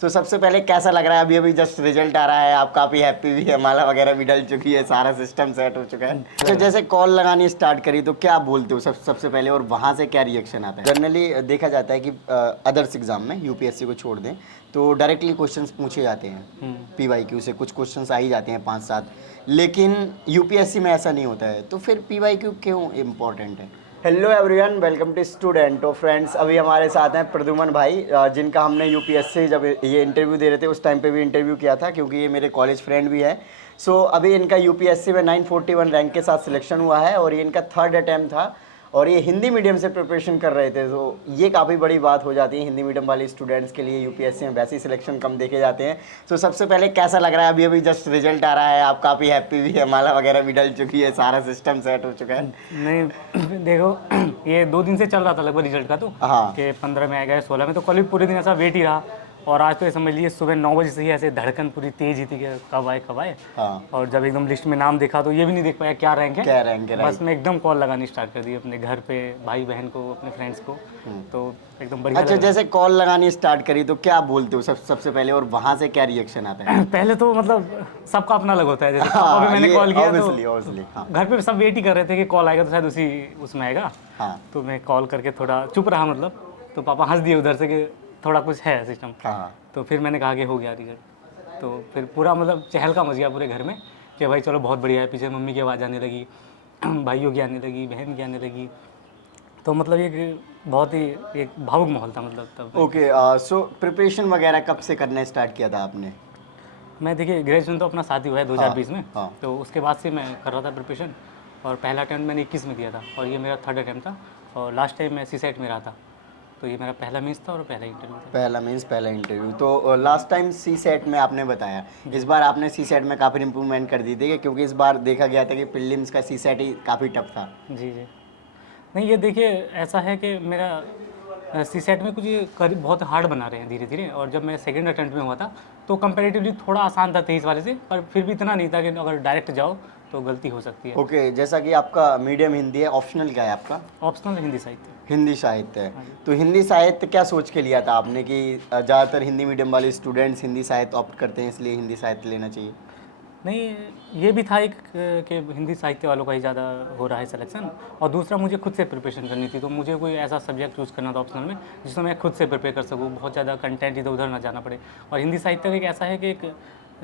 तो सबसे पहले कैसा लग रहा है? अभी अभी जस्ट रिजल्ट आ रहा है, आप काफ़ी हैप्पी भी है, माला वगैरह भी डल चुकी है, सारा सिस्टम सेट हो चुका है। तो जैसे कॉल लगानी स्टार्ट करी तो क्या बोलते हो सबसे पहले, और वहाँ से क्या रिएक्शन आता है? जनरली देखा जाता है कि अदर्स एग्जाम में यूपीएससी को छोड़ दें तो डायरेक्टली क्वेश्चंस पूछे जाते हैं, पीवाईक्यू से कुछ क्वेश्चंस आ ही जाते हैं 5-7, लेकिन यूपीएससी में ऐसा नहीं होता है। तो फिर पीवाईक्यू क्यों इम्पोर्टेंट है? Hello everyone, welcome to student. तो फ्रेंड्स, अभी हमारे साथ हैं प्रद्युमन भाई, जिनका हमने यूपीएससी जब ये इंटरव्यू दे रहे थे उस टाइम पे भी इंटरव्यू किया था, क्योंकि ये मेरे कॉलेज फ्रेंड भी है। सो अभी इनका यूपीएससी में 941 रैंक के साथ सिलेक्शन हुआ है और ये इनका थर्ड अटैम्प्ट था और ये हिंदी मीडियम से प्रिपरेशन कर रहे थे। तो ये काफ़ी बड़ी बात हो जाती है हिंदी मीडियम वाले स्टूडेंट्स के लिए। यूपीएससी में वैसे ही सिलेक्शन कम देखे जाते हैं। तो सबसे पहले कैसा लग रहा है? अभी अभी जस्ट रिजल्ट आ रहा है, आप काफ़ी हैप्पी भी है, माला वगैरह भी डल चुकी है, सारा सिस्टम सेट हो चुका है। नहीं देखो, ये 2 दिन से चल रहा था लगभग रिजल्ट का, तो हाँ। कि 15 में आएगा 16 में, तो कल भी पूरे दिन ऐसा वेट ही रहा। और आज तो ये समझ लीजिए सुबह 9 बजे से ही ऐसे धड़कन पूरी तेज ही थी कि कब आए कब आए। हाँ। और जब एकदम लिस्ट में नाम देखा तो ये भी नहीं देख पाया क्या रैंक है, क्या रैंक है, बस मैं एकदम कॉल लगानी स्टार्ट कर दी अपने घर पे, भाई बहन को, अपने फ्रेंड्स को। तो एकदम बढ़िया अच्छा, लगा। जैसे कॉल लगानी स्टार्ट करी तो क्या बोलते हो सबसे पहले, और वहाँ से क्या रिएक्शन आता है? पहले तो मतलब सबका अपना अलग होता है। जैसे हाँ, पापा पे मैंने ये कॉल किया तो obviously, हाँ। घर पे सब वेट ही कर रहे थे कि कॉल आएगा तो शायद उसी उसमें आएगा। हाँ। तो मैं कॉल करके थोड़ा चुप रहा, मतलब तो पापा हंस दिए उधर से कि थोड़ा कुछ है सिस्टम। हाँ। तो फिर मैंने कहा कि हो गया रिजल्ट। तो फिर पूरा मतलब चहलका मच गया पूरे घर में कि भाई चलो बहुत बढ़िया है। पीछे मम्मी की आवाज़ आने लगी, भाइयों की आने लगी, बहन की आने लगी। तो मतलब एक बहुत ही एक भावुक माहौल था मतलब तब। ओके, सो प्रिपरेशन वगैरह कब से करना स्टार्ट किया था आपने? मैं देखिए ग्रेजुएशन तो अपना साथ ही हुआ है 2020 में। हाँ। तो उसके बाद से मैं कर रहा था प्रिपरेशन, और पहला अटैम्प्ट मैंने 21 में दिया था और ये मेरा थर्ड अटैम्प्ट था। और लास्ट टाइम मैं सीसेट में रहा था, तो ये मेरा पहला मीन्स था और पहला इंटरव्यू था। पहला मीन्स पहला इंटरव्यू। तो लास्ट टाइम सी सेट में आपने बताया, इस बार आपने सी सेट में काफ़ी इम्प्रूवमेंट कर दी थी, क्योंकि इस बार देखा गया था कि प्रीलिम्स का सी सेट ही काफ़ी टफ था। जी जी। नहीं, ये देखिए ऐसा है कि मेरा सी सेट में कुछ ये बहुत हार्ड बना रहे हैं धीरे धीरे। और जब मैं सेकंड अटेम्प्ट में हुआ था तो कंपैरेटिवली थोड़ा आसान था 23 वाले से, पर फिर भी इतना नहीं था कि अगर डायरेक्ट जाओ तो गलती हो सकती है। ओके, जैसा कि आपका मीडियम हिंदी है, ऑप्शनल क्या है आपका? ऑप्शनल हिंदी साहित्य। हिंदी साहित्य है। तो हिंदी साहित्य क्या सोच के लिया था आपने कि ज़्यादातर हिंदी मीडियम वाले स्टूडेंट्स हिंदी साहित्य ऑप्ट करते हैं, इसलिए हिंदी साहित्य लेना चाहिए? नहीं, ये भी था एक कि हिंदी साहित्य वालों का ही ज़्यादा हो रहा है सिलेक्शन, और दूसरा मुझे खुद से प्रिपरेशन करनी थी। तो मुझे कोई ऐसा सब्जेक्ट चूज़ करना था ऑप्शनल में जिसमें मैं खुद से प्रिपेयर कर सकूँ, बहुत ज़्यादा कंटेंट इधर उधर ना जाना पड़े। और हिंदी साहित्य एक ऐसा है कि एक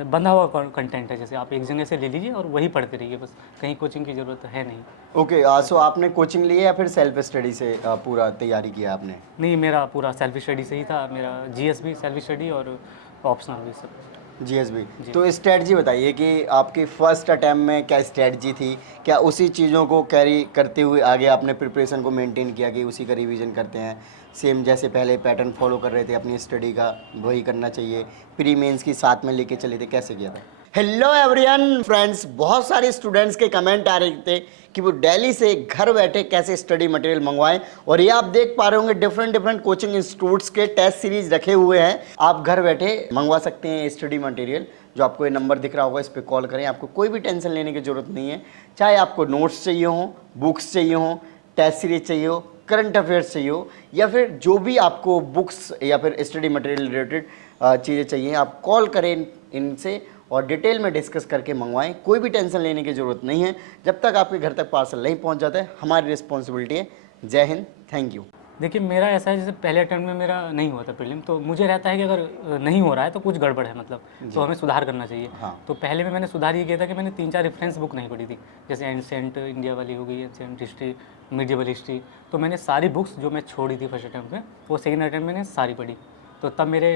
बंधा हुआ कंटेंट है, जैसे आप एक जगह से ले लीजिए और वही पढ़ते रहिए, बस कहीं कोचिंग की ज़रूरत है नहीं। ओके, सो आपने कोचिंग ली है या फिर सेल्फ स्टडी से पूरा तैयारी किया आपने? नहीं, मेरा पूरा सेल्फ स्टडी से ही था। मेरा जीएस भी सेल्फ स्टडी और ऑप्शनल भी सब। जीएसबी। तो स्ट्रेटजी बताइए कि आपकी फर्स्ट अटैम्प्ट में क्या स्ट्रेटजी थी? क्या उसी चीज़ों को कैरी करते हुए आगे आपने प्रिपरेशन को मेंटेन किया कि उसी का रिवीजन करते हैं, सेम जैसे पहले पैटर्न फॉलो कर रहे थे अपनी स्टडी का, वही करना चाहिए, प्री मेंस की साथ में लेके चले थे, कैसे किया था? हेलो एवरीवन फ्रेंड्स, बहुत सारे स्टूडेंट्स के कमेंट आ रहे थे कि वो दिल्ली से घर बैठे कैसे स्टडी मटेरियल मंगवाएं, और ये आप देख पा रहे होंगे डिफरेंट कोचिंग इंस्टीट्यूट्स के टेस्ट सीरीज रखे हुए हैं। आप घर बैठे मंगवा सकते हैं स्टडी मटेरियल। जो आपको ये नंबर दिख रहा होगा, इस पर कॉल करें, आपको कोई भी टेंशन लेने की जरूरत नहीं है। चाहे आपको नोट्स चाहिए हो, बुक्स चाहिए हो, टेस्ट सीरीज चाहिए हो, करंट अफेयर्स चाहिए हो, या फिर जो भी आपको बुक्स या फिर स्टडी मटेरियल रिलेटेड चीज़ें चाहिए, आप कॉल करें इनसे और डिटेल में डिस्कस करके मंगवाएं। कोई भी टेंशन लेने की ज़रूरत नहीं है। जब तक आपके घर तक पार्सल नहीं पहुंच जाता है, हमारी रिस्पॉन्सिबिलिटी है। जय हिंद, थैंक यू। देखिए मेरा ऐसा है, जैसे पहले अटेम्प्ट में मेरा नहीं हुआ था प्रीलिम, तो मुझे रहता है कि अगर नहीं हो रहा है तो कुछ गड़बड़ है, मतलब तो हमें सुधार करना चाहिए। हाँ। तो पहले में मैंने सुधार ये किया था कि मैंने 3-4 रेफरेंस बुक नहीं पढ़ी थी, जैसे एंशिएंट इंडिया वाली हो गई, एंशिएंट हिस्ट्री, मिडिवल हिस्ट्री। तो मैंने सारी बुक्स जो मैं छोड़ी थी फर्स्ट अटैम्प्ट में, वो सेकेंड अटैम्प्ट मैंने सारी पढ़ी। तो तब मेरे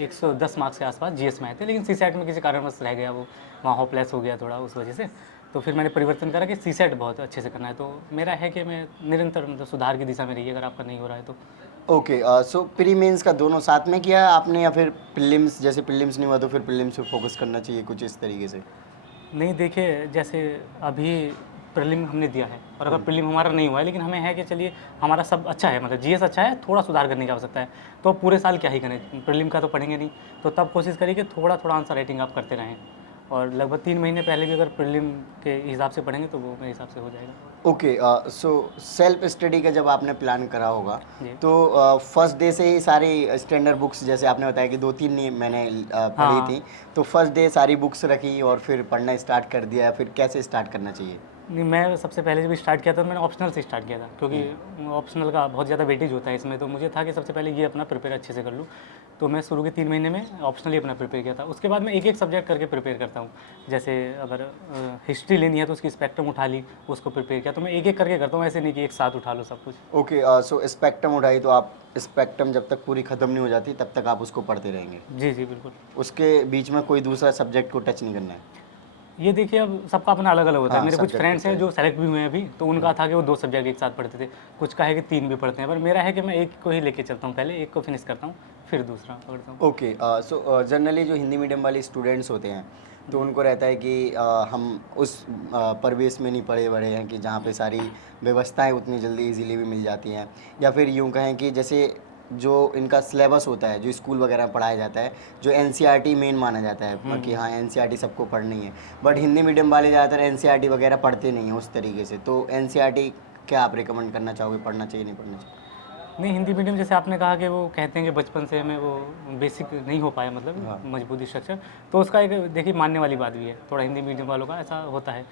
110 मार्क्स के आसपास जीएस में आए थे, लेकिन सीसेट में किसी कारणवश रह गया, वो वहाँ होपलेस हो गया थोड़ा उस वजह से। तो फिर मैंने परिवर्तन करा कि सीसेट बहुत अच्छे से करना है। तो मेरा है कि मैं निरंतर मतलब सुधार की दिशा में रहिए अगर आपका नहीं हो रहा है तो। ओके, सो प्री मेंस का दोनों साथ में किया आपने, या फिर प्रीलिम्स, जैसे प्रीलिम्स नहीं हुआ तो फिर प्रीलिम्स पे फोकस करना चाहिए, कुछ इस तरीके से? नहीं देखिए, जैसे अभी प्रीलिम हमने दिया है और अगर प्रीलिम हमारा नहीं हुआ है, लेकिन हमें है कि चलिए हमारा सब अच्छा है, मतलब जीएस अच्छा है, थोड़ा सुधार करने की आवश्यकता है, तो पूरे साल क्या ही करें, प्रीलिम का तो पढ़ेंगे नहीं। तो तब कोशिश करिए कि थोड़ा थोड़ा आंसर राइटिंग आप करते रहें और लगभग 3 महीने पहले भी अगर प्रीलिम के हिसाब से पढ़ेंगे तो वो मेरे हिसाब से हो जाएगा। ओके, सो सेल्फ स्टडी का जब आपने प्लान करा होगा जी। तो फर्स्ट डे से ही सारी स्टैंडर्ड बुक्स, जैसे आपने बताया कि 2-3 ही मैंने पढ़ी हाँ। थी, तो फर्स्ट डे सारी बुक्स रखी और फिर पढ़ना स्टार्ट कर दिया, फिर कैसे स्टार्ट करना चाहिए? नहीं, मैं सबसे पहले जब स्टार्ट किया था तो मैंने ऑप्शनल से स्टार्ट किया था, क्योंकि ऑप्शनल का बहुत ज़्यादा वेटेज होता है इसमें, तो मुझे था कि सबसे पहले ये अपना प्रिपेयर अच्छे से कर लूँ। तो मैं शुरू के 3 महीने में ऑप्शनली अपना प्रिपेयर किया था। उसके बाद मैं एक एक सब्जेक्ट करके प्रिपेयर करता हूँ। जैसे अगर हिस्ट्री लेनी है तो उसकी स्पेक्ट्रम उठा ली, उसको प्रिपेयर किया। तो मैं एक एक करके करता हूँ, ऐसे नहीं कि एक साथ उठा लो सब कुछ। ओके, सो स्पेक्ट्रम उठाई तो आप स्पेक्ट्रम जब तक पूरी ख़त्म नहीं हो जाती तब तक आप उसको पढ़ते रहेंगे, जी, जी, बिल्कुल। उसके बीच में कोई दूसरा सब्जेक्ट को टच नहीं करना है? ये देखिए, अब सबका अपना अलग-अलग होता है। हाँ, मेरे कुछ सब्जेक्ट फ्रेंड्स होता हैं है। जो सेलेक्ट भी हुए हैं अभी, तो उनका था कि वो 2 सब्जेक्ट एक साथ पढ़ते थे। कुछ का है कि 3 भी पढ़ते हैं, पर मेरा है कि मैं एक को ही लेके चलता हूँ, पहले एक को फिनिश करता हूँ, फिर दूसरा पढ़ता हूँ। ओके, सो जनरली जो हिंदी मीडियम वाले स्टूडेंट्स होते हैं तो उनको रहता है कि हम उस परिवेश में नहीं पढ़े बड़े हैं कि जहाँ पे सारी व्यवस्थाएं उतनी जल्दी इजीली भी मिल जाती हैं, या फिर यूँ कहें कि जैसे जो इनका सिलेबस होता है जो स्कूल वगैरह में पढ़ाया जाता है, जो एनसीईआरटी मेन माना जाता है कि हाँ एनसीईआरटी सबको पढ़नी है, बट हिंदी मीडियम वाले ज़्यादातर एनसीईआरटी वगैरह पढ़ते नहीं हैं उस तरीके से। तो एनसीईआरटी क्या आप रिकमेंड करना चाहोगे, पढ़ना चाहिए नहीं पढ़ना चाहिए? नहीं, हिंदी मीडियम जैसे आपने कहा कि वो कहते हैं कि बचपन से हमें वो बेसिक नहीं हो पाया, मतलब हाँ। मजबूत स्ट्रक्चर, तो उसका एक देखिए मानने वाली बात भी है, थोड़ा हिंदी मीडियम वालों का ऐसा होता है।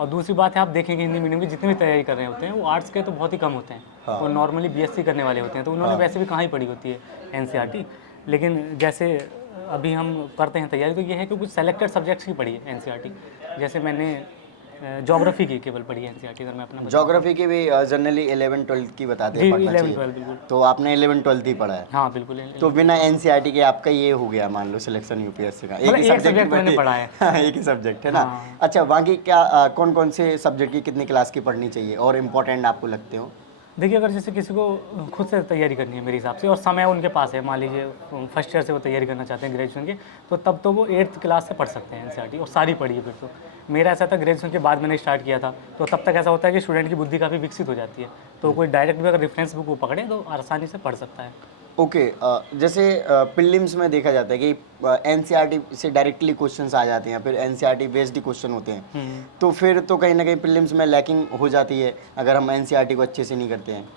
और दूसरी बात है, आप देखेंगे हिंदी मीडियम की जितनी भी तैयारी कर रहे होते हैं वो आर्ट्स के तो बहुत ही कम होते हैं। हाँ। वो नॉर्मली बीएससी करने वाले होते हैं, तो उन्होंने हाँ। वैसे भी कहाँ ही पढ़ी होती है एनसीईआरटी। लेकिन जैसे अभी हम करते हैं तैयारी, तो ये है कि कुछ सेलेक्टेड सब्जेक्ट्स की पढ़ी है एनसीईआरटी। जैसे मैंने ज्योग्राफी की केवल पढ़ी है एनसीईआरटी, अगर मैं अपना बताऊं। ज्योग्राफी की भी जनरली 11-12 की बताते हैं जी, पढ़ना 11 चाहिए, 12 बिल्कुल। तो आपने 11-12 ही पढ़ा है? हाँ, बिल्कुल। तो बिना एनसीईआरटी के आपका ये हो गया मान लो सिलेक्शन यूपीएससी का, एक मतलब ही एक सब्जेक्ट सब्जेक्ट मैंने पढ़ा है। हाँ, एक ही सब्जेक्ट है ना। हाँ। अच्छा, बाकी क्या कौन कौन से सब्जेक्ट की कितनी क्लास की पढ़नी चाहिए और इम्पोर्टेंट आपको लगते हो? देखिए, अगर जैसे किसी को खुद से तैयारी करनी है मेरे हिसाब से, और समय उनके पास है, मान लीजिए फर्स्ट ईयर से वो तैयारी करना चाहते हैं ग्रेजुएशन की, तो तब तो वो 8th क्लास से पढ़ सकते हैं एनसीईआरटी, और सारी पढ़िए फिर तो। मेरा ऐसा था, ग्रेजुएशन के बाद मैंने स्टार्ट किया था, तो तब तक ऐसा होता है कि स्टूडेंट की बुद्धि काफ़ी विकसित हो जाती है, तो कोई डायरेक्ट भी अगर रेफरेंस बुक वो पकड़े तो आसानी से पढ़ सकता है। ओके, जैसे प्रीलिम्स में देखा जाता है कि एनसीईआरटी से डायरेक्टली क्वेश्चंस आ जाते हैं, फिर एनसीईआरटी बेस्ड क्वेश्चन होते हैं, तो फिर तो कहीं ना कहीं प्रीलिम्स में लैकिंग हो जाती है अगर हम एनसीईआरटी को अच्छे से नहीं करते हैं।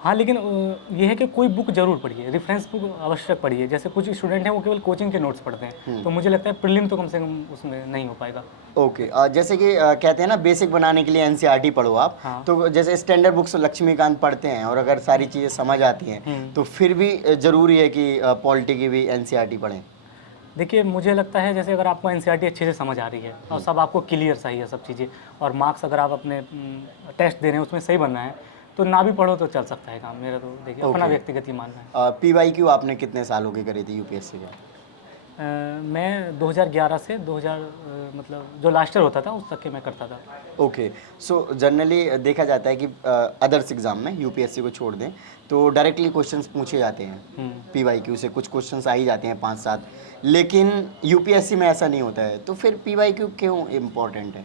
हाँ, लेकिन ये है कि कोई बुक ज़रूर पढ़िए, रेफरेंस बुक आवश्यक पढ़िए। जैसे कुछ स्टूडेंट हैं वो केवल कोचिंग के नोट्स पढ़ते हैं, तो मुझे लगता है प्रीलिम तो कम से कम उसमें नहीं हो पाएगा। ओके, जैसे कि कहते हैं ना बेसिक बनाने के लिए एनसीईआरटी पढ़ो आप, हाँ। तो जैसे स्टैंडर्ड बुक्स लक्ष्मीकांत पढ़ते हैं और अगर सारी चीज़ें समझ आती हैं तो फिर भी ज़रूरी है कि पॉलिटी की भी एनसीईआरटी पढ़ें? देखिए, मुझे लगता है जैसे अगर आपको एनसीईआरटी अच्छे से समझ आ रही है और सब आपको क्लियर सही है सब चीज़ें, और मार्क्स अगर आप अपने टेस्ट दे रहे हैं उसमें सही बनना है, तो ना भी पढ़ो तो चल सकता है काम। मेरा तो देखिए अपना ओके। व्यक्तिगत ही मानना है। पीवाईक्यू आपने कितने सालों की करी थी यूपीएससी का? मैं 2011 से 2000 मतलब जो लास्ट ईयर होता था उस तक के मैं करता था। ओके, सो जनरली देखा जाता है कि अदर्स एग्जाम में यूपीएससी को छोड़ दें तो डायरेक्टली क्वेश्चंस पूछे जाते हैं, पीवाईक्यू से कुछ क्वेश्चंस आ ही जाते हैं 5-7, लेकिन यूपीएससी में ऐसा नहीं होता है, तो फिर पीवाईक्यू क्यों इम्पोर्टेंट है?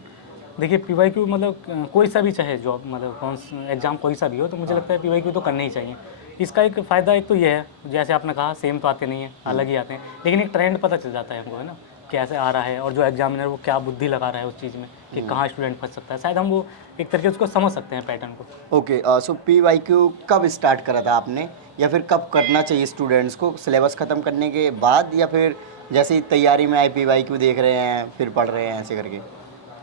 देखिए, पीवाईक्यू मतलब कोई सा भी चाहे जॉब, मतलब कौन एग्ज़ाम कोई सा भी हो, तो मुझे लगता है पीवाईक्यू तो करना ही चाहिए। इसका एक फ़ायदा एक तो ये है, जैसे आपने कहा सेम तो आते नहीं हैं, अलग ही आते हैं, लेकिन एक ट्रेंड पता चल जाता है हमको, है ना, कैसे आ रहा है, और जो एग्जामिनर वो क्या बुद्धि लगा रहा है उस चीज़ में कि कहाँ स्टूडेंट फंस सकता है, शायद हम वो एक तरीके से उसको समझ सकते हैं पैटर्न को। ओके, सो पीवाईक्यू कब स्टार्ट करा था आपने, या फिर कब करना चाहिए स्टूडेंट्स को, सिलेबस ख़त्म करने के बाद या फिर जैसे ही तैयारी में आए पीवाईक्यू देख रहे हैं फिर पढ़ रहे हैं ऐसे करके?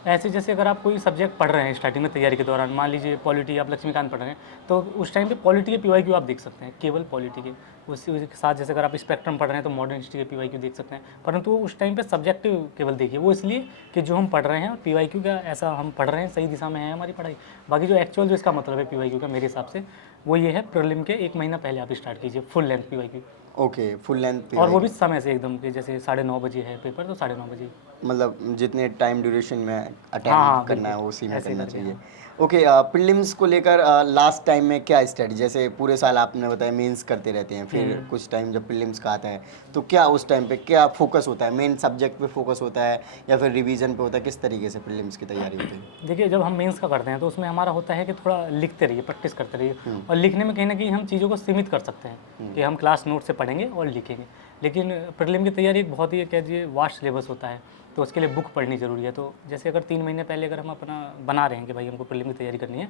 ऐसे जैसे अगर आप कोई सब्जेक्ट पढ़ रहे हैं स्टार्टिंग में तैयारी के दौरान, मान लीजिए पॉलिटी, आप लक्ष्मीकांत पढ़ रहे हैं, तो उस टाइम पे पॉलिटी के पीवाईक्यू आप देख सकते हैं, केवल पॉलिटी के। उसी के साथ जैसे अगर आप स्पेक्ट्रम पढ़ रहे हैं तो मॉडर्न हिस्ट्री के पीवाईक्यू देख सकते हैं, परंतु उस टाइम पे सब्जेक्टिव केवल देखिए, वो इसलिए कि जो हम पढ़ रहे हैं और पीवाईक्यू का ऐसा हम पढ़ रहे हैं, सही दिशा में है हमारी पढ़ाई। बाकी जो एक्चुअल जो इसका मतलब है पीवाईक्यू का मेरे हिसाब से, वो ये है प्रीलिम के 1 महीना पहले आप स्टार्ट कीजिए full length PYQ, okay, full length और वो भी समय से एकदम कि जैसे 9:30 बजे है पेपर तो 9:30 बजे। मतलब जितने टाइम ड्यूरेशन में अटेम्प्ट हाँ, करना है बिल्कुल, वो उसी में ऐसे ही करना करके, चाहिए। हाँ। ओके, प्रीलिम्स को लेकर लास्ट टाइम में क्या स्टडी, जैसे पूरे साल आपने बताया मेंस करते रहते हैं, फिर कुछ टाइम जब प्रीलिम्स का आता है तो क्या उस टाइम पे क्या फोकस होता है, मेन सब्जेक्ट पे फोकस होता है या फिर रिवीजन पे होता है, किस तरीके से प्रीलिम्स की तैयारी होती है? देखिए, जब हम मेंस का करते हैं तो उसमें हमारा होता है कि थोड़ा लिखते रहिए, प्रैक्टिस करते रहिए, और लिखने में कहीं ना कहीं हम चीज़ों को सीमित कर सकते हैं कि हम क्लास नोट से पढ़ेंगे और लिखेंगे। लेकिन प्रीलिम की तैयारी एक बहुत ही कह दीजिए वास्ट सिलेबस होता है, तो उसके लिए बुक पढ़नी ज़रूरी है। तो जैसे अगर 3 महीने पहले अगर हम अपना बना रहे हैं कि भाई हमको प्रीलिम की तैयारी करनी है,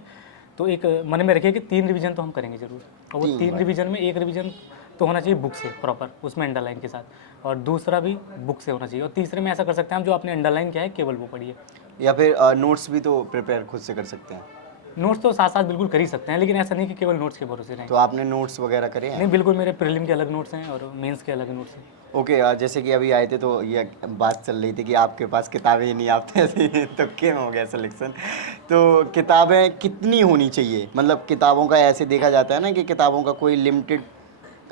तो एक मन में रखिए कि 3 रिवीजन तो हम करेंगे ज़रूर, और वो 3 3 बार। रिवीजन में 1 रिवीजन तो होना चाहिए बुक से प्रॉपर, उसमें अंडरलाइन के साथ, और दूसरा भी बुक से होना चाहिए, और तीसरे में ऐसा कर सकते हैं हम, जो आपने अंडरलाइन किया है केवल वो पढ़िए। या फिर नोट्स भी तो प्रिपेयर खुद से कर सकते हैं। नोट्स तो साथ-साथ बिल्कुल कर ही सकते हैं, लेकिन ऐसा नहीं कि केवल नोट्स के भरोसे रहें। तो आपने नोट्स वगैरह करे हैं? नहीं, बिल्कुल मेरे प्रीलिम के अलग नोट्स हैं और मेंस के अलग नोट्स हैं। ओके, जैसे कि अभी आए थे तो ये बात चल रही थी कि आपके पास किताबें ही नहीं, आप तो ऐसे ही तुक्के में हो गया सिलेक्शन। तो किताबें कितनी होनी चाहिए? मतलब किताबों का ऐसे देखा जाता है ना कि किताबों का कोई लिमिटेड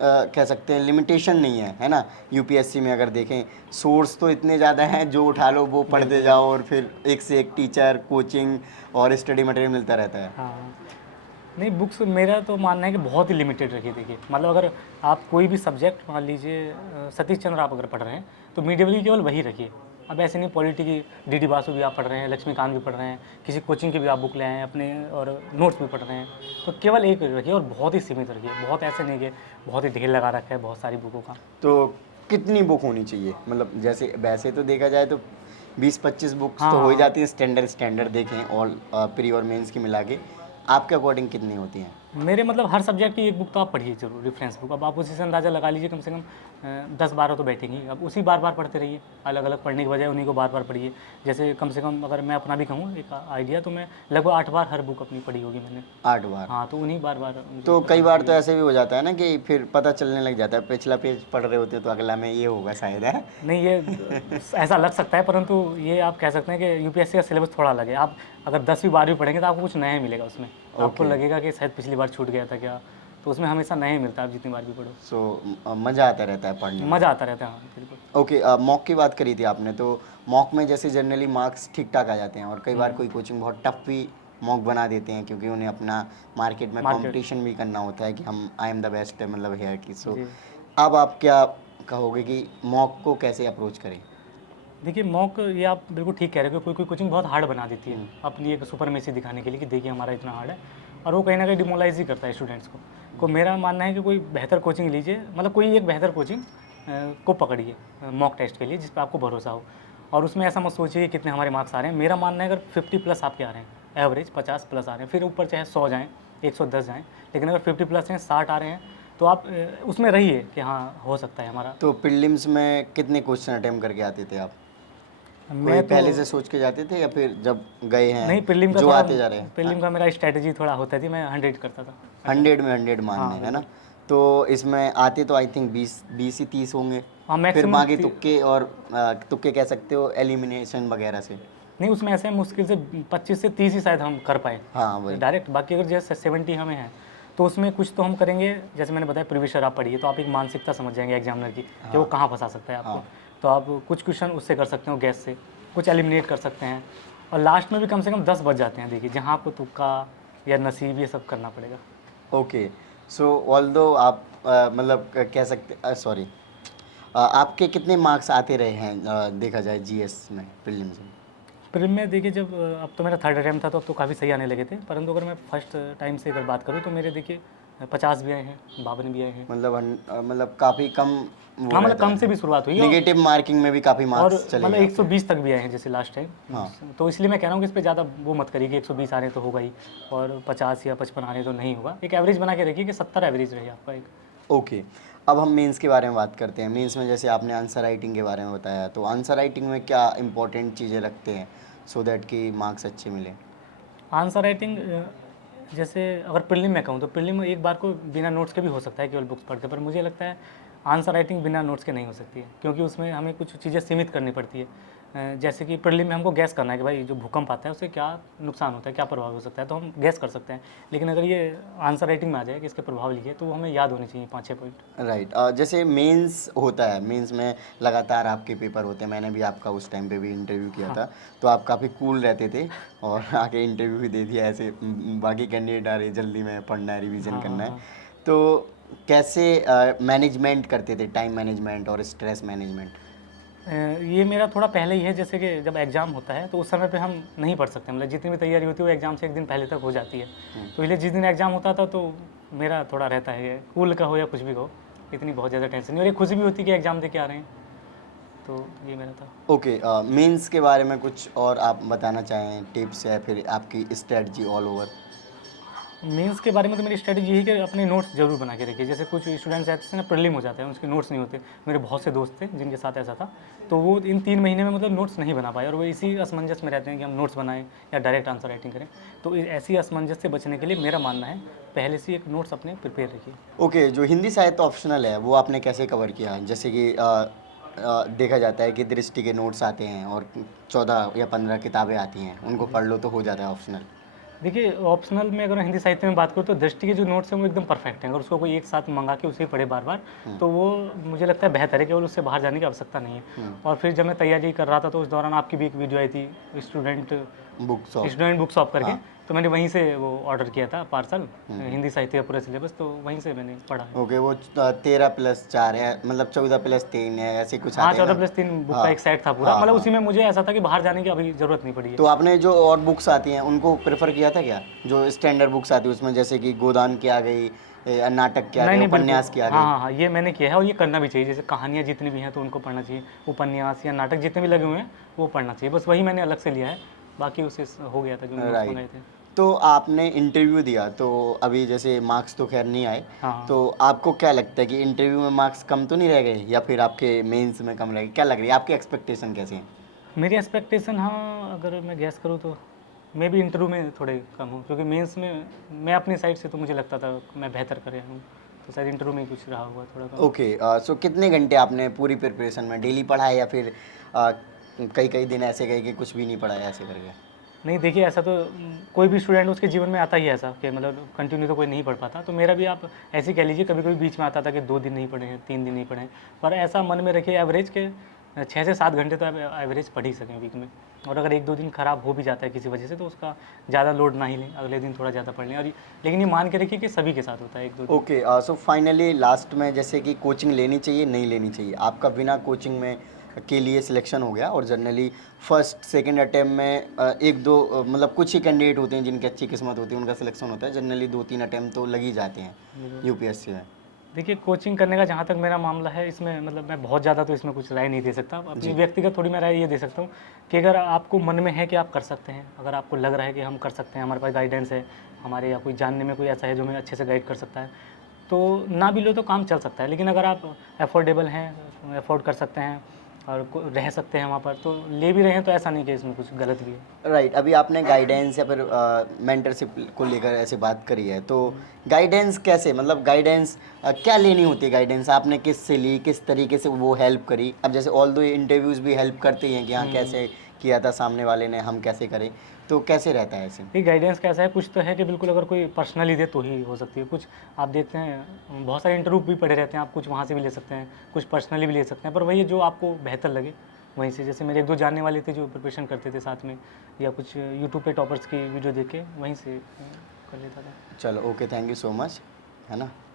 कह सकते हैं लिमिटेशन नहीं है ना? यूपीएससी में अगर देखें, सोर्स तो इतने ज़्यादा हैं, जो उठा लो वो पढ़ते जाओ, और फिर एक से एक टीचर, कोचिंग और स्टडी मटेरियल मिलता रहता है। हाँ। नहीं, बुक्स मेरा तो मानना है कि बहुत ही लिमिटेड रखिए। देखिए, मतलब अगर आप कोई भी सब्जेक्ट मान लीजिए, सतीश चंद्र आप अगर पढ़ रहे हैं, तो मीडियवली केवल वही रखिए। अब ऐसे नहीं पॉलिटी की डीडी बासु भी आप पढ़ रहे हैं, लक्ष्मीकांत भी पढ़ रहे हैं, किसी कोचिंग की भी आप बुक ले आए हैं अपने, और नोट्स भी पढ़ रहे हैं, तो केवल एक रखिए और बहुत ही सीमित रखिए। बहुत ऐसे नहीं कि बहुत ही ढेर लगा रखा है बहुत सारी बुकों का। तो कितनी बुक होनी चाहिए? मतलब जैसे वैसे तो देखा जाए तो 20-25 बुक्स हाँ, तो हो ही हाँ। जाती हैं, स्टैंडर्ड देखें ऑल प्री और मेंस की मिला के। आपके अकॉर्डिंग कितनी होती हैं? मेरे मतलब हर सब्जेक्ट की एक बुक तो आप पढ़िए ज़रूर, रेफरेंस बुक। अब आप उसी से अंदाज़ा लगा लीजिए, कम से कम 10-12 तो बैठेंगी। अब उसी बार-बार पढ़ते रहिए, अलग-अलग पढ़ने के बजाय उन्हीं को बार-बार पढ़िए। जैसे कम से कम अगर मैं अपना भी कहूँ एक आइडिया, तो मैं लगभग 8 बार हर बुक अपनी पढ़ी होगी मैंने। 8 बार? हाँ, तो उन्हीं बार-बार तो उनको कई पढ़ते बार तो रहिए। ऐसे भी हो जाता है ना कि फिर पता चलने लग जाता है, पिछला पेज पढ़ रहे होते हो तो अगला में ये होगा शायद, है? नहीं, ये ऐसा लग सकता है, परंतु ये आप कह सकते हैं कि यूपीएससी का सिलेबस थोड़ा अलग है। आप अगर 10वीं 12वीं पढ़ेंगे तो आपको कुछ नया ही मिलेगा उसमें। आपको ओके। लगेगा कि शायद पिछली बार छूट गया था क्या, तो उसमें हमेशा नया ही मिलता है, आप जितनी बार भी पढ़ो। सो मज़ा आता रहता है पढ़ने में। मज़ा आता रहता है, हाँ, बिल्कुल। ओके, मॉक की बात करी थी आपने, तो मॉक में जैसे जनरली मार्क्स ठीक ठाक आ जाते हैं, और कई बार कोई कोचिंग बहुत टफ भी मॉक बना देते हैं, क्योंकि उन्हें अपना मार्केट में मार्केट। कंपटीशन भी करना होता है कि हम आई एम द बेस्ट है, मतलब है कि सो। जी। अब आप क्या कहोगे कि मॉक को कैसे अप्रोच करें? देखिए, मॉक ये आप बिल्कुल ठीक कह रहे हो कि कोई-कोई कोचिंग बहुत हार्ड बना देती है, अपनी एक सुपरमेसी दिखाने के लिए कि देखिए हमारा इतना हार्ड है, और वो कहीं न कहीं डिमोरलाइज़ ही करता है स्टूडेंट्स को। मेरा मानना है कि कोई बेहतर कोचिंग लीजिए, मतलब कोई एक बेहतर कोचिंग को पकड़िए मॉक टेस्ट के लिए, जिस पे आपको भरोसा हो, और उसमें ऐसा मत सोचिए कि कितने हमारे मार्क्स आ रहे हैं। मेरा मानना है अगर 50 प्लस आपके आ रहे हैं, एवरेज 50 प्लस आ रहे हैं, फिर ऊपर चाहे 100 जाएँ, 110 जाएँ, लेकिन अगर 50 प्लस हैं, 60 आ रहे हैं, तो आप उसमें रहिए कि हाँ, हो सकता है हमारा। तो प्रीलिम्स में कितने क्वेश्चन अटेम्प्ट करके आते थे आप? कोई मैं तो पहले से सोच के जाते थे, या फिर जब गए हैं नहीं, प्रीलिम का जो थोड़ा, आते जा रहे हैं? प्रीलिम का मेरा स्ट्रैटेजी थोड़ा होता थी, मैं 100 करता था। 100 में 100 मानने, हाँ, है ना? तो इसमें आते तो आई थिंक 20 ही 30 होंगे। हाँ, फिर मैक्सिमम बाकी तुक्के, और तुक्के कह सकते हो एलिमिनेशन वगैरह से। नहीं, उसमें ऐसे मुश्किल से 25 से 30 ही शायद हम कर पाए हाँ वही। डायरेक्ट। बाकी अगर जैसे 70 हमें है, तो उसमें कुछ तो हम करेंगे। जैसे मैंने बताया, प्रीवियस ईयर आप पढ़िए, तो आप एक मानसिकता समझ जाएंगे एग्जामिनर की कि वो कहाँ फंसा सकता है आपको। हाँ। तो आप कुछ क्वेश्चन उससे कर सकते हो, गैस से कुछ एलिमिनेट कर सकते हैं, और लास्ट में भी कम से कम 10 बच जाते हैं। देखिए, जहाँ आपको तुक्का या नसीब ये सब करना पड़ेगा। ओके, सो ऑल्दो आप मतलब कह सकते, सॉरी, आपके कितने मार्क्स आते रहे हैं देखा जाए जीएस में, प्रीलिम्स में? प्रीलिम में देखिए, जब अब तो मेरा थर्ड अटैम्प्ट था, तो अब तो काफ़ी सही आने लगे थे, परंतु अगर मैं फर्स्ट टाइम से अगर बात करूँ, तो मेरे देखिए 50 भी आए हैं, 52 भी आए हैं। मतलब मतलब काफ़ी कम वो हाँ, मतलब रहता कम है। से भी शुरुआत हुई, और नेगेटिव मार्किंग में भी काफ़ी और मार्क्स चले मतलब गए आपके। 120 तक भी आए हैं जैसे लास्ट टाइम। हाँ। तो इसलिए मैं कह रहा हूँ कि इस पे ज़्यादा वो मत करिए कि 120 आ रहे हैं तो होगा ही, और 50 या 55 आ रहे हैं तो नहीं होगा। एक एवरेज बना के रखिए कि 70 एवरेज रहे आपका एक। ओके, अब हम मेंस के बारे में बात करते हैं। मेंस में जैसे आपने आंसर राइटिंग के बारे में बताया, तो आंसर राइटिंग में क्या इंपॉर्टेंट चीज़ें रखते हैं सो दैट कि मार्क्स अच्छे मिलें? आंसर राइटिंग जैसे अगर प्रीलिम में कहूँ, तो प्रीलिम एक बार को बिना नोट्स के भी हो सकता है, केवल बुक्स पढ़ के, पर मुझे लगता है आंसर राइटिंग बिना नोट्स के नहीं हो सकती है, क्योंकि उसमें हमें कुछ चीज़ें सीमित करनी पड़ती है। जैसे कि प्रीलिम में हमको गैस करना है कि भाई जो भूकंप आता है उससे क्या नुकसान होता है, क्या प्रभाव हो सकता है, तो हम गैस कर सकते हैं। लेकिन अगर ये आंसर राइटिंग में आ जाए कि इसके प्रभाव लिखे, तो वो हमें याद होने चाहिए 5-6 पॉइंट। राइट, जैसे मेंस होता है, मेंस में लगातार आपके पेपर होते हैं। मैंने भी आपका उस टाइम पे भी इंटरव्यू किया था, तो आप काफ़ी कूल रहते थे, और आके इंटरव्यू भी दे दिया ऐसे। बाकी कैंडिडेट आ रहे जल्दी में पढ़ना है, रिवीजन हाँ, करना हाँ, है, हाँ। तो कैसे मैनेजमेंट करते थे, टाइम मैनेजमेंट और स्ट्रेस मैनेजमेंट? ये मेरा थोड़ा पहले ही है। जैसे कि जब एग्ज़ाम होता है, तो उस समय पे हम नहीं पढ़ सकते, मतलब जितनी भी तैयारी होती है वो एग्ज़ाम से एक दिन पहले तक हो जाती है। तो इसलिए जिस दिन एग्ज़ाम होता था, तो मेरा थोड़ा रहता है, कूल का हो या कुछ भी हो, इतनी बहुत ज़्यादा टेंशन नहीं, और ये खुशी भी होती है कि एग्ज़ाम दे के आ रहे हैं, तो ये मेरा था। ओके, मेंस के बारे में कुछ और आप बताना चाहें, टिप्स या फिर आपकी स्ट्रेटजी ऑल ओवर? मेंस के बारे में तो मेरी स्ट्रेटजी यही कि अपने नोट्स ज़रूर बना के रखिए। जैसे कुछ स्टूडेंट्स ऐसे ना प्रीलिम हो जाते हैं, उसके नोट्स नहीं होते। मेरे बहुत से दोस्त थे जिनके साथ ऐसा था, तो वो इन 3 महीने में मतलब नोट्स नहीं बना पाए, और वो इसी असमंजस में रहते हैं कि हम नोट्स बनाएं या डायरेक्ट आंसर राइटिंग करें। तो ऐसी असमंजस से बचने के लिए मेरा मानना है, पहले से एक नोट्स अपने प्रिपेयर रखिए। ओके, जो हिंदी साहित्य ऑप्शनल है वो आपने कैसे कवर किया? जैसे कि देखा जाता है कि दृष्टि के नोट्स आते हैं और 14 या 15 किताबें आती हैं, उनको पढ़ लो तो हो जाता है ऑप्शनल। देखिए, ऑप्शनल में अगर हिंदी साहित्य में बात करूँ तो दृष्टि के जो नोट्स हैं वो एकदम परफेक्ट हैं। अगर उसको कोई एक साथ मंगा के उसे ही पढ़े बार-बार, तो वो मुझे लगता है बेहतर है, केवल उससे बाहर जाने की आवश्यकता नहीं है। और फिर जब मैं तैयारी कर रहा था तो उस दौरान आपकी भी एक वीडियो आई थी, books of. Student book shop करके, हाँ। तो मैंने वहीं से वो ऑर्डर किया था पार्सल, हिंदी साहित्य का पूरा सिलेबस, तो वहीं से मैंने पढ़ा है। ओके, वो 13+4 है, मतलब 14+3 है, ऐसे कुछ हाँ, आते हैं ना? 14+3 बुक का हाँ, एक सेट था पूरा, हाँ, मतलब हाँ। उसी में मुझे ऐसा था कि बाहर जाने की अभी ज़रूरत नहीं पड़ी है। तो आपने जो और बुक्स आती हैं उनको प्रेफर किया था क्या? जो स्टैंडर्ड बुक्स आती है उसमें, जैसे कि गोदान की आ गई, नाटक की आ नहीं, गई, नहीं, बिल्कुल। उपन्यास की आ हाँ, गई। हाँ, हाँ, ये मैंने किया है और ये करना भी चाहिए। जैसे कहानियाँ जितनी भी हैं तो उनको पढ़ना चाहिए। उपन्यास या नाटक जितने भी लगे हुए हैं, वो पढ़ना चाहिए। बस वही मैंने अलग से लिया है, बाकी उससे हो गया था जो नोट्स राइट। मंगाए थे। तो आपने इंटरव्यू दिया, तो अभी जैसे मार्क्स तो खैर नहीं आए, हाँ। तो आपको क्या लगता है कि इंटरव्यू में मार्क्स कम तो नहीं रह गए, या फिर आपके मेंस में कम रह गए? क्या लग रही है, आपकी एक्सपेक्टेशन कैसे हैं? मेरी एक्सपेक्टेशन, हाँ, अगर मैं गेस करूँ तो मैं भी इंटरव्यू में थोड़े कम हूँ, क्योंकि मेंस में मैं अपनी साइड से तो मुझे लगता था मैं बेहतर कर रहा हूँ, तो शायद इंटरव्यू में ही कुछ रहा होगा थोड़ा कम। ओके, सो कितने घंटे आपने पूरी प्रिपरेशन में डेली पढ़ा है, या फिर कई कई दिन ऐसे गए कि कुछ भी नहीं पढ़ा है, ऐसे करके? नहीं, देखिए, ऐसा तो कोई भी स्टूडेंट उसके जीवन में आता ही है ऐसा कि मतलब कंटिन्यू तो कोई नहीं पढ़ पाता। तो मेरा भी आप ऐसे ही कह लीजिए, कभी-कभी बीच में आता था कि 2 दिन नहीं पढ़े हैं, 3 दिन नहीं पढ़े हैं। पर ऐसा मन में रखिए एवरेज के 6 से 7 घंटे तो आप एवरेज पढ़ ही सकें वीक में। और अगर 1-2 दिन खराब हो भी जाता है किसी वजह से, तो उसका ज़्यादा लोड ना ही लें, अगले दिन थोड़ा ज़्यादा पढ़ लें। और लेकिन ये मान के रखिए कि सभी के साथ होता है 1-2 दिन। ओके, सो फाइनली लास्ट में, जैसे कि कोचिंग लेनी चाहिए नहीं लेनी चाहिए, आपका बिना कोचिंग में के लिए सिलेक्शन हो गया, और जनरली फर्स्ट सेकंड अटेम्प्ट में एक दो मतलब कुछ ही कैंडिडेट होते हैं जिनकी अच्छी किस्मत होती है, उनका सिलेक्शन होता है। जनरली 2-3 अटेम्प्ट तो लग ही जाते हैं यूपीएससी में। देखिए, कोचिंग करने का जहाँ तक मेरा मामला है, इसमें मतलब मैं बहुत ज़्यादा तो इसमें कुछ राय नहीं दे सकता। अपनी व्यक्तिगत थोड़ी मैं राय ये दे सकता हूँ कि अगर आपको मन में है कि आप कर सकते हैं, अगर आपको लग रहा है कि हम कर सकते हैं, हमारे पास गाइडेंस है, हमारे या कोई जानने में कोई ऐसा है जो हमें अच्छे से गाइड कर सकता है, तो ना भी लो तो काम चल सकता है। लेकिन अगर आप अफोर्डेबल हैं, अफोर्ड कर सकते हैं और रह सकते हैं वहाँ पर, तो ले भी रहे हैं, तो ऐसा नहीं कि इसमें कुछ गलत भी है। राइट, अभी आपने गाइडेंस या फिर मेंटरशिप को लेकर ऐसे बात करी है, तो गाइडेंस कैसे, मतलब गाइडेंस क्या लेनी होती है? गाइडेंस आपने किससे ली, किस तरीके से वो हेल्प करी? अब जैसे ऑल दो इंटरव्यूज़ भी हेल्प करते ही हैं कि हाँ कैसे किया था सामने वाले ने, हम कैसे करें, तो कैसे रहता है ऐसे? ये गाइडेंस कैसा है, कुछ तो है कि बिल्कुल अगर कोई पर्सनली दे तो ही हो सकती है। कुछ आप देखते हैं बहुत सारे इंटरव्यू भी पड़े रहते हैं, आप कुछ वहाँ से भी ले सकते हैं, कुछ पर्सनली भी ले सकते हैं, पर वही है जो आपको बेहतर लगे वहीं से। जैसे मेरे 1-2 जानने वाले थे जो प्रिपरेशन करते थे साथ में, या कुछ यूट्यूब पे टॉपर्स की वीडियो देख के वहीं से कर लेता था। चलो, okay, thank you so much, है ना?